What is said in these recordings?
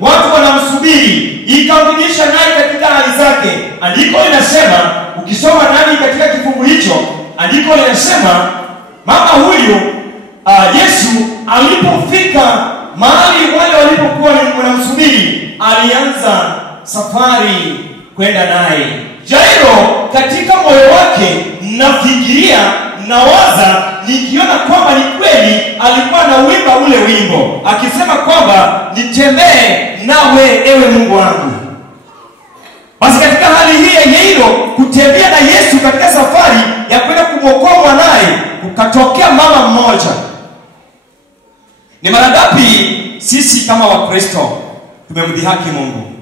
watu wanamsubiri, ikamrudisha naye katika hali zake. Andiko linasema, ukisoma nani katika kifungu hicho, andiko linasema mama huyu Yesu alipofika mahali wale walipokuwa wanamsubiri, alianza safari kwenda naye. Jairo katika moyo wake, nafikiria, nawaza, nikiona kwamba ni kweli alikuwa anauimba ule wimbo akisema kwamba nitembee nawe ewe Mungu wangu. Basi katika hali hii ya Jairo kutembea na Yesu katika safari ya kwenda kumwokoa mwanae, kukatokea mama mmoja. Ni mara ngapi sisi kama Wakristo tumemdhihaki Mungu?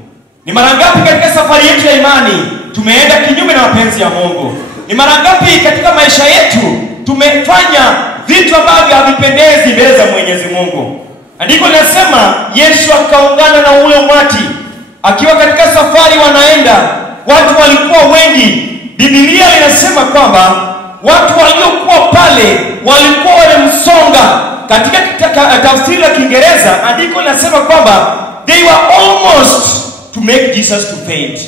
Ni mara ngapi katika safari yetu ya imani tumeenda kinyume na mapenzi ya Mungu? Ni mara ngapi katika maisha yetu tumefanya vitu ambavyo havipendezi mbele za Mwenyezi Mungu? Andiko linasema Yesu akaungana na ule umati akiwa katika safari wanaenda. Watu walikuwa wengi. Biblia inasema kwamba watu waliokuwa pale walikuwa wamemsonga. Katika tafsiri ya Kiingereza andiko linasema kwamba they were almost to make Jesus to faint.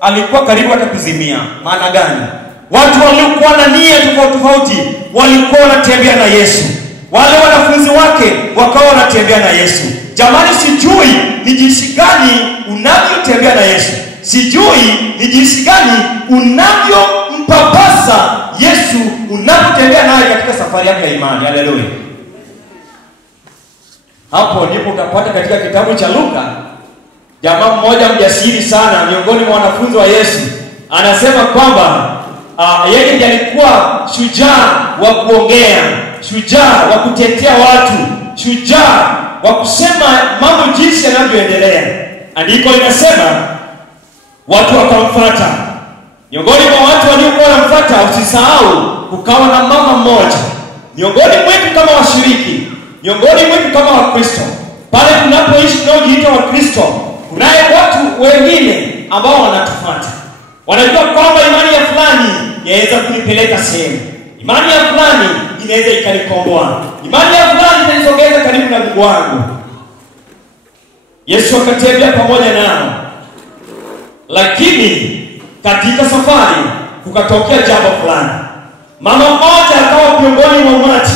Alikuwa karibu hata kuzimia. Maana gani? Watu waliokuwa na nia tofauti walikuwa wanatembea na Yesu. Wale wanafunzi wake wakawa wanatembea na Yesu. Jamani, sijui ni jinsi gani unavyotembea na Yesu. Sijui ni jinsi gani unavyompapasa Yesu unapotembea naye katika safari yako ya imani. Haleluya. Hapo ndipo utapata katika kitabu cha Luka, jamaa mmoja mjasiri sana miongoni mwa wanafunzi wa Yesu anasema kwamba yeye ndiye alikuwa shujaa wa kuongea, shujaa wa kutetea watu, shujaa wa kusema mambo jinsi yanavyoendelea. Andiko linasema watu wakamfuata. Miongoni mwa watu waliokuwa wanamfuata, usisahau kukawa na mama mmoja. Miongoni mwetu kama washiriki, miongoni mwetu kama Wakristo, pale tunapoishi tunaojiita Wakristo, kunaye watu wengine ambao wanatufuata. Wanajua kwamba imani ya fulani inaweza kunipeleka sehemu. Imani ya fulani inaweza ikanikomboa. Imani ya fulani itanisogeza karibu na Mungu wangu. Yesu akatembea pamoja nao. Lakini katika safari kukatokea jambo fulani. Mama mmoja akawa miongoni mwa umati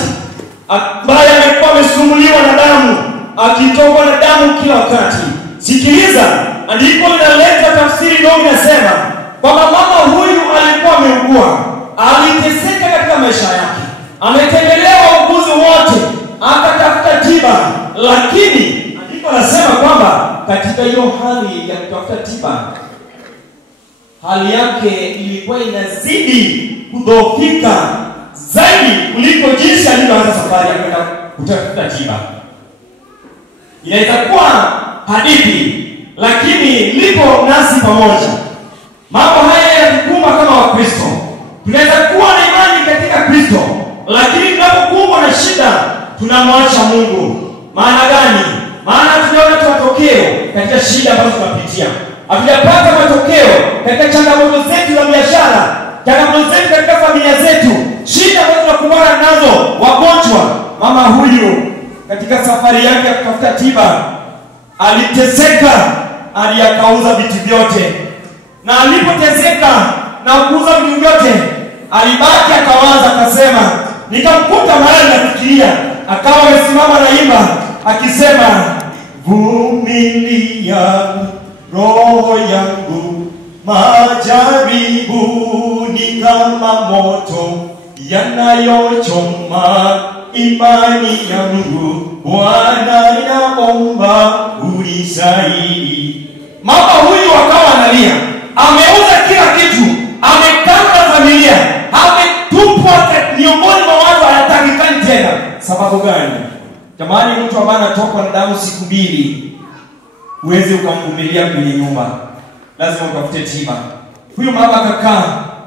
ambaye alikuwa amesumbuliwa na damu, akitokwa na damu kila wakati. Sikiliza, andiko linaleta tafsiri ndogo inasema kwamba mama huyu alikuwa ameugua, aliteseka katika maisha yake, ametembelea wauguzi wote, akatafuta tiba, lakini andiko linasema kwamba katika hiyo hali ya kutafuta tiba, hali yake ilikuwa inazidi kudhoofika zaidi kuliko jinsi alivyoanza safari ya kwenda kutafuta tiba. Inaweza kuwa hadithi, lakini lipo nasi pamoja. Mambo haya yanatukumba kama Wakristo. Tunaweza kuwa na imani katika Kristo, lakini tunapokumbwa na shida tunamwacha Mungu. Maana gani? Maana tunaona matokeo katika shida ambazo tunapitia. Hatujapata matokeo katika changamoto zetu za biashara, changamoto zetu katika familia zetu, shida ambazo tunakumbana nazo, wagonjwa. Mama huyu katika safari yake ya kutafuta tiba aliteseka, aliyakauza vitu vyote. Na alipoteseka na kuuza vitu vyote, alibaki akawaza, akasema, nikamkuta mahali nafikiria, akawa amesimama na imba akisema, vumilia roho yangu, majaribu ni kama moto yanayochoma imani yangu, Bwana naomba unisaidie. Mama huyu akawa analia, ameuza kila kitu, amekata familia, ametupwa miongoni mwa watu, hayatakikani tena. Sababu gani? Jamani, mtu ambaye anatokwa na damu siku mbili, uweze ukamvumilia kwenye nyumba, lazima utafute tiba. Huyu mama akakaa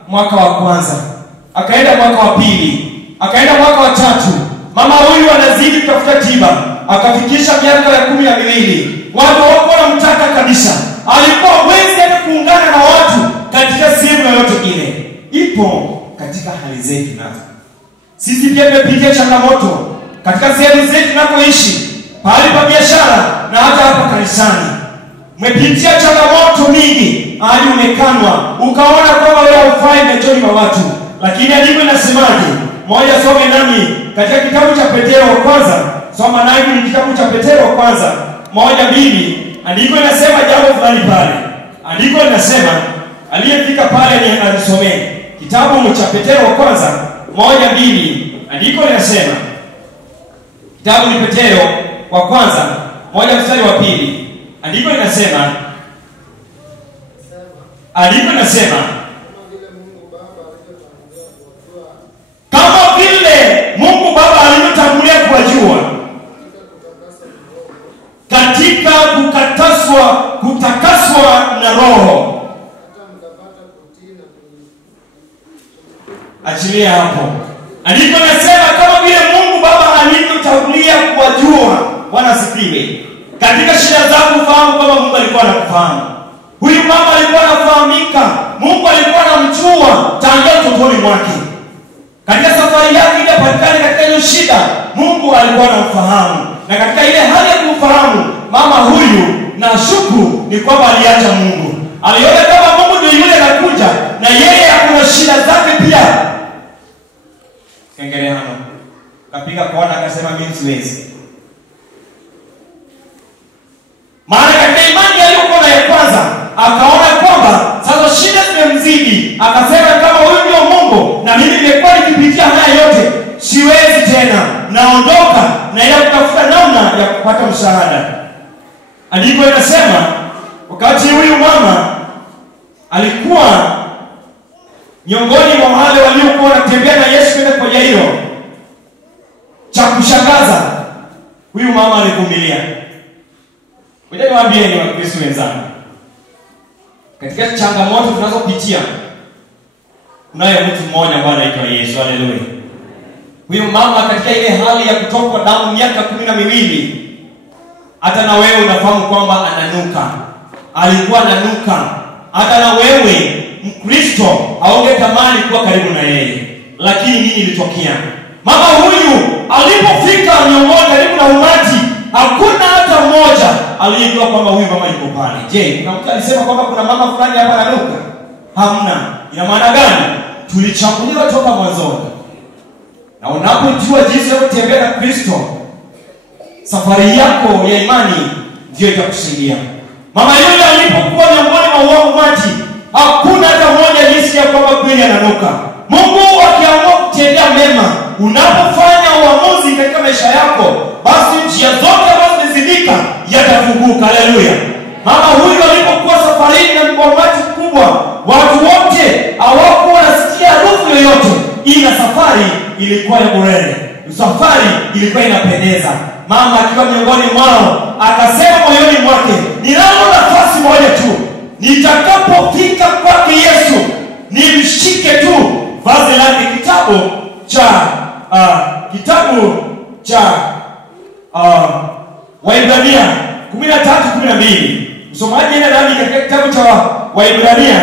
mwaka wa kwanza, akaenda mwaka wa pili, akaenda mwaka wa tatu. Mama huyu anazidi kutafuta tiba, akafikisha miaka ya 12. Watu wako wanamtaka kabisa. Alikuwa hawezi hata kuungana na watu katika sehemu yoyote ile. Ipo katika hali zetu nazo. Sisi pia tumepitia changamoto katika sehemu zetu tunapoishi, pale pa biashara na hata hapa kanisani. Umepitia changamoto mingi hadi umekanwa, ukaona kwamba wewe hufai machoni mwa watu. Lakini andiko linasemaje? Moja, some nami katika kitabu cha Petero wa kwanza. Soma nami ni kitabu cha Petero wa kwanza 1:2. Andiko linasema jambo fulani pale. Andiko linasema, aliyefika pale ni alisomee. Kitabu cha Petero wa kwanza 1:2. Andiko linasema, kitabu ni Petero wa kwanza 1:2. Andiko linasema kama vile Mungu Baba alivyotangulia kuwajua katika kutakaswa na Roho. Achilia hapo. Andiko linasema kama vile Mungu Baba alivyotangulia kuwajua. Bwana asifiwe. Katika shida zako ufahamu kwamba Mungu alikuwa anakufahamu. Huyu mama alikuwa anafahamika. Mungu alikuwa anamjua tangia utotoni mwake. Katika safari yake ile patikane katika hiyo shida, Mungu alikuwa anamfahamu. Na katika ile hali ya kumfahamu mama huyu, na shukuru ni kwamba aliacha Mungu. Aliona kama Mungu ndiye yule anakuja na yeye hakuna shida zake pia. Kengelehano. Kapiga kona akasema mimi siwezi. Maana katika imani aliyokuwa ya kwanza akaona kwamba sasa shida zimemzidi, akasema kama huyu ndio Mungu na mimi nimekuwa nikipitia haya yote, siwezi tena, naondoka na ila kutafuta namna ya kupata msaada. Andiko linasema wakati huyu mama alikuwa miongoni mwa wale waliokuwa wanatembea na Yesu kwenda kwa Yairo, cha kushangaza huyu mama alivumilia. Ngoja niwaambie ni Wakristo wenzangu, katika changamoto tunazopitia unaye mtu mmoja Bwana anaitwa Yesu. Haleluya. Huyu mama katika ile hali ya kutokwa damu miaka 12, hata na wewe unafahamu kwamba ananuka. Alikuwa ananuka. Hata na wewe Mkristo haungetamani kuwa karibu na yeye. Lakini nini ilitokea? Mama huyu alipofika miongoni karibu na umati, hakuna hata mmoja aliyejua kwamba huyu mama yuko pale. Je, kuna mtu alisema kwamba kuna mama fulani hapa ananuka? Hamna. Ina maana gani? Tulichaguliwa toka mwanzoni. Na unapojua jinsi ya kutembea na Kristo, safari yako ya imani ndio itakusaidia. Mama yule alipokuwa miongoni mwa umati, hakuna hata mmoja alisikia kwamba kweli ananuka. Mungu akiamua kutendea mema, unapofanya uamuzi katika maisha yako, basi njia zote ambazo zimezindika yatafunguka. Haleluya. Mama huyu alipokuwa safarini na umati mkubwa, watu wote hawakuwa wanasikia harufu yoyote, ila safari ilikuwa ya bure. Safari ilikuwa inapendeza. Mama akiwa miongoni mwao akasema moyoni mwake, ninalo nafasi moja tu, nitakapofika kwake Yesu nimshike tu vazi lake. Kitabu cha Waibrania 13:12. Msomaji enda ndani katika kitabu cha Waibrania